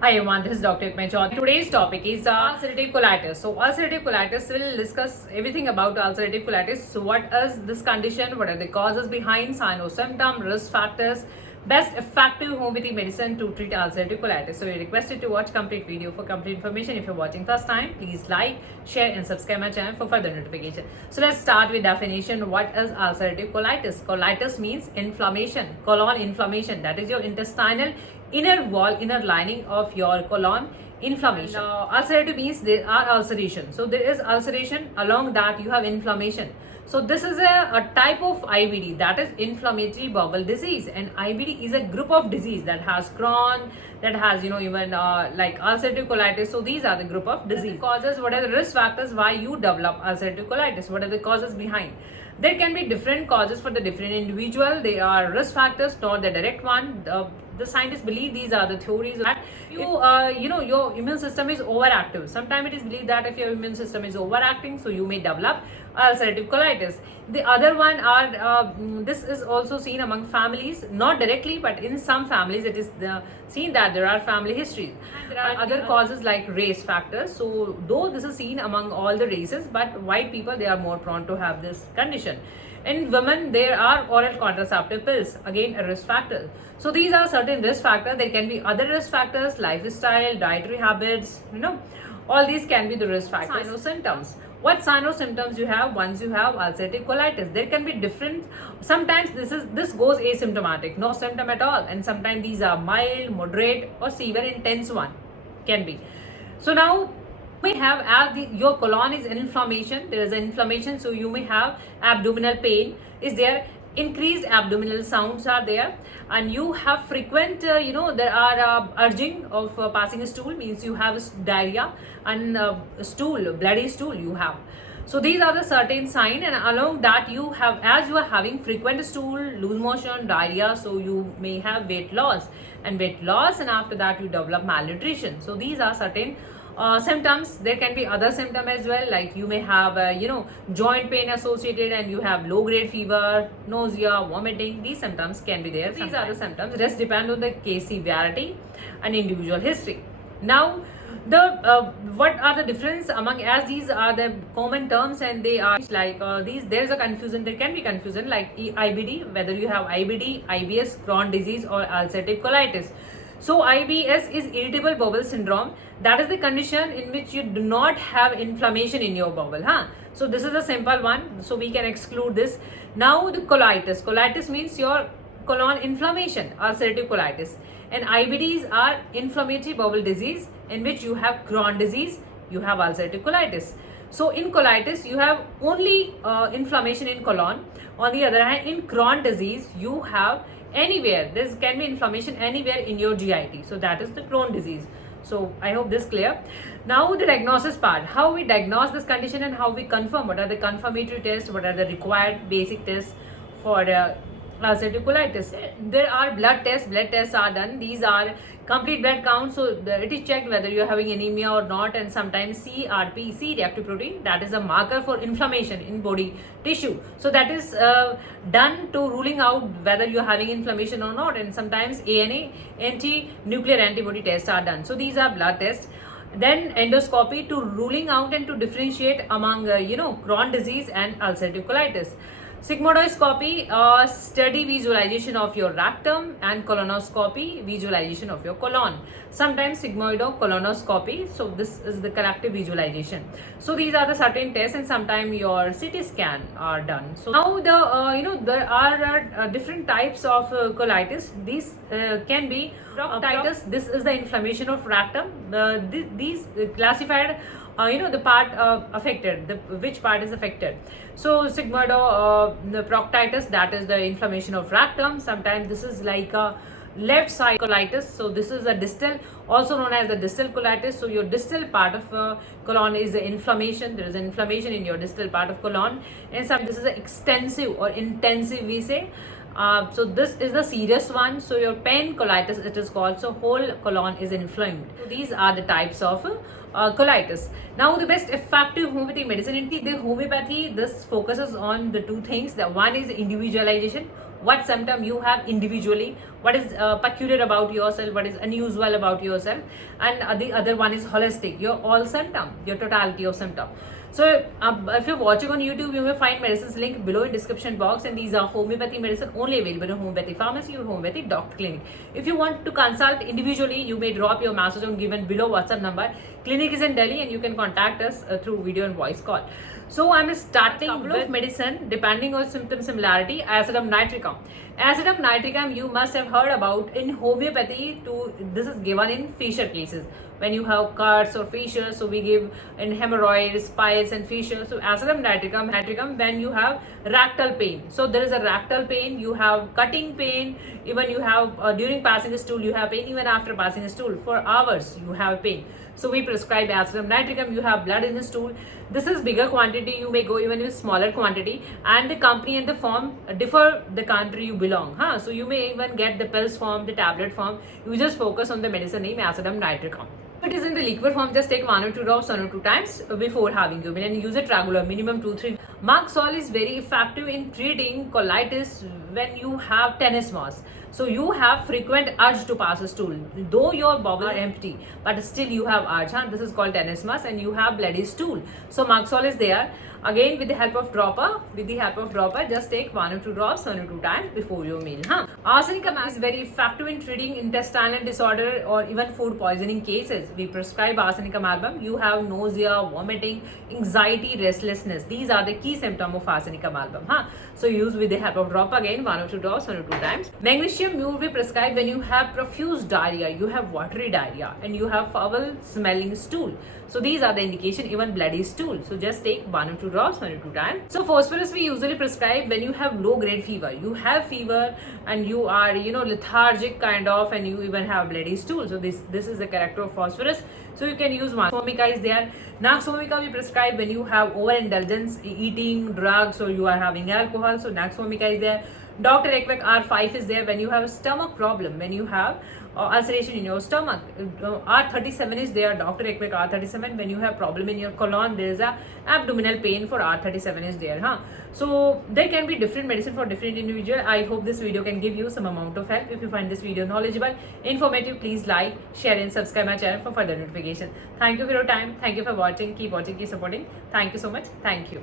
Hi everyone, this is Dr. Rukmani Choudhary. Today's topic is ulcerative colitis. So ulcerative colitis, will discuss everything about ulcerative colitis. So what is this condition? What are the causes behind, sign or symptom, risk factors, best effective homeopathy medicine to treat ulcerative colitis. So you're requested to watch complete video for complete information. If you're watching first time, please like, share and subscribe my channel for further notification. So let's start with definition. What is ulcerative colitis? Colitis means inflammation, colon inflammation. That is your intestinal inner wall, inner lining of your colon inflammation. Ulcerative means there are ulceration. So there is ulceration, along that you have inflammation. So this is a type of IBD, that is inflammatory bowel disease, and IBD is a group of disease that has Crohn, that has even like ulcerative colitis. So these are the group of disease causes. What are the risk factors why you develop ulcerative colitis? What are the causes behind? There can be different causes for the different individual. They are risk factors, not the direct one. The scientists believe these are the theories that your immune system is overactive. Sometimes it is believed that if your immune system is overacting, so you may develop ulcerative colitis. The other one are this is also seen among families, not directly, but in some families it is seen that there are family histories. There are other causes like race factors. So though this is seen among all the races, but white people, they are more prone to have this condition. In women, there are oral contraceptive pills, again a risk factor. So these are certain risk factors. There can be other risk factors, lifestyle, dietary habits, all these can be the risk factors. Sign or symptoms. What sign or symptoms you have once you have ulcerative colitis? There can be different. Sometimes this goes asymptomatic, no symptom at all, and sometimes these are mild, moderate or severe intense one can be. So now may have, as your colon is in inflammation, there is an inflammation, so you may have abdominal pain is there, increased abdominal sounds are there, and you have frequent there are urging of passing a stool, means you have diarrhea and stool, bloody stool you have. So these are the certain sign, and along that you have, as you are having frequent stool, loose motion, diarrhea, so you may have weight loss, and after that you develop malnutrition. So these are certain symptoms. There can be other symptoms as well, like you may have joint pain associated, and you have low grade fever, nausea, vomiting. These symptoms can be there. These are the symptoms. Rest depend on the case severity and individual history. Now the what are the difference among, as these are the common terms and they are like these, there is a confusion, there can be confusion like IBD, whether you have IBD, IBS, Crohn disease or ulcerative colitis. So IBS is irritable bowel syndrome. That is the condition in which you do not have inflammation in your bowel. So this is a simple one. So we can exclude this. Now the colitis. Colitis means your colon inflammation, ulcerative colitis. And IBDs are inflammatory bowel disease in which you have Crohn disease, you have ulcerative colitis. So in colitis, you have only inflammation in colon. On the other hand, in Crohn disease, you have anywhere, there can be inflammation anywhere in your GIT. So that is the Crohn disease. So I hope this clear. Now the diagnosis part, how we diagnose this condition and how we confirm, what are the confirmatory tests, what are the required basic tests for ulcerative colitis. There are blood tests are done. These are complete blood count, so it is checked whether you are having anemia or not, and sometimes CRP, C-reactive protein, that is a marker for inflammation in body tissue. So that is done to ruling out whether you are having inflammation or not, and sometimes ANA, anti-nuclear antibody tests are done. So these are blood tests. Then endoscopy to ruling out and to differentiate among Crohn disease and ulcerative colitis. Sigmoidoscopy, study visualization of your rectum, and colonoscopy, visualization of your colon. Sometimes sigmoidocolonoscopy, so this is the collective visualization. So these are the certain tests, and sometimes your CT scan are done. So now the there are different types of colitis. These can be proctitis. This is the inflammation of rectum. These classified the part affected, which part is affected. So the proctitis, that is the inflammation of rectum. Sometimes this is like a left side colitis. So this is a distal, also known as the distal colitis. So your distal part of colon is the inflammation. There is an inflammation in your distal part of colon, and this is an extensive or intensive, we say. So this is the serious one. So your pen colitis, it is called. So whole colon is inflamed. So these are the types of colitis. Now the best effective homeopathy medicine. In the homeopathy, this focuses on the two things. The one is individualization. what symptom you have individually, what is peculiar about yourself, what is unusual about yourself, and the other one is holistic, your all symptom, your totality of symptom. So if you're watching on YouTube, you may find medicines link below in description box, and these are homeopathy medicine only available in homeopathy pharmacy or homeopathy doctor clinic. If you want to consult individually, you may drop your message on given below WhatsApp number. Clinic is in Delhi and you can contact us through video and voice call. So I'm starting with medicine depending on symptom similarity. Acidum nitricum. Acidum nitricum you must have heard about in homeopathy. This is given in fissure cases. When you have cuts or fissures, so we give in hemorrhoids, piles and fissures. So acidum nitricum when you have rectal pain. So there is a rectal pain, you have cutting pain, even you have during passing a stool you have pain, even after passing a stool for hours you have pain. So we prescribe acidum nitricum. You have blood in the stool. This is bigger quantity. You may go even with smaller quantity, and the company and the form differ the country you belong. So you may even get the pills form, the tablet form. You just focus on the medicine name acidum nitricum. If it is in the liquid form, just take 1 or 2 drops 1 or 2 times before having your meal and use it regular, minimum 2-3. Maxol is very effective in treating colitis when you have tenesmus. So you have frequent urge to pass a stool, though your bowels are empty, but still you have urge. This is called tenesmus, and you have bloody stool. So Maxol is there. Again, with the help of dropper, just take 1 or 2 drops 1 or 2 times before your meal. Arsenicum is very effective in treating intestinal disorder or even food poisoning cases. We prescribe arsenicum album. You have nausea, vomiting, anxiety, restlessness. These are the key symptoms of arsenicum album. So use with the help of drop again 1 or 2 drops 1 or 2 times. Magnesium you will be prescribed when you have profuse diarrhea, you have watery diarrhea, and you have foul smelling stool. So these are the indication, even bloody stool. So just take 1 or 2 drops 1 or 2 times. So phosphorus we usually prescribe when you have low grade fever. You have fever and you are lethargic kind of, and you even have bloody stool. So this is the character of phosphorus. So you can use one. Vomica is there. Nux vomica we prescribe when you have overindulgence, eating drugs, or you are having alcohol. So Nux vomica is there. Dr. Equec R5 is there when you have a stomach problem, when you have ulceration in your stomach. R37 is there, Dr. Equec R37 when you have problem in your colon. There is a abdominal pain for R37 is there. So there can be different medicine for different individual. I hope this video can give you some amount of help. If you find this video knowledgeable, informative, please like, share and subscribe my channel for further notification. Thank you for your time. Thank you for watching. Keep watching, keep supporting. Thank you so much. Thank you.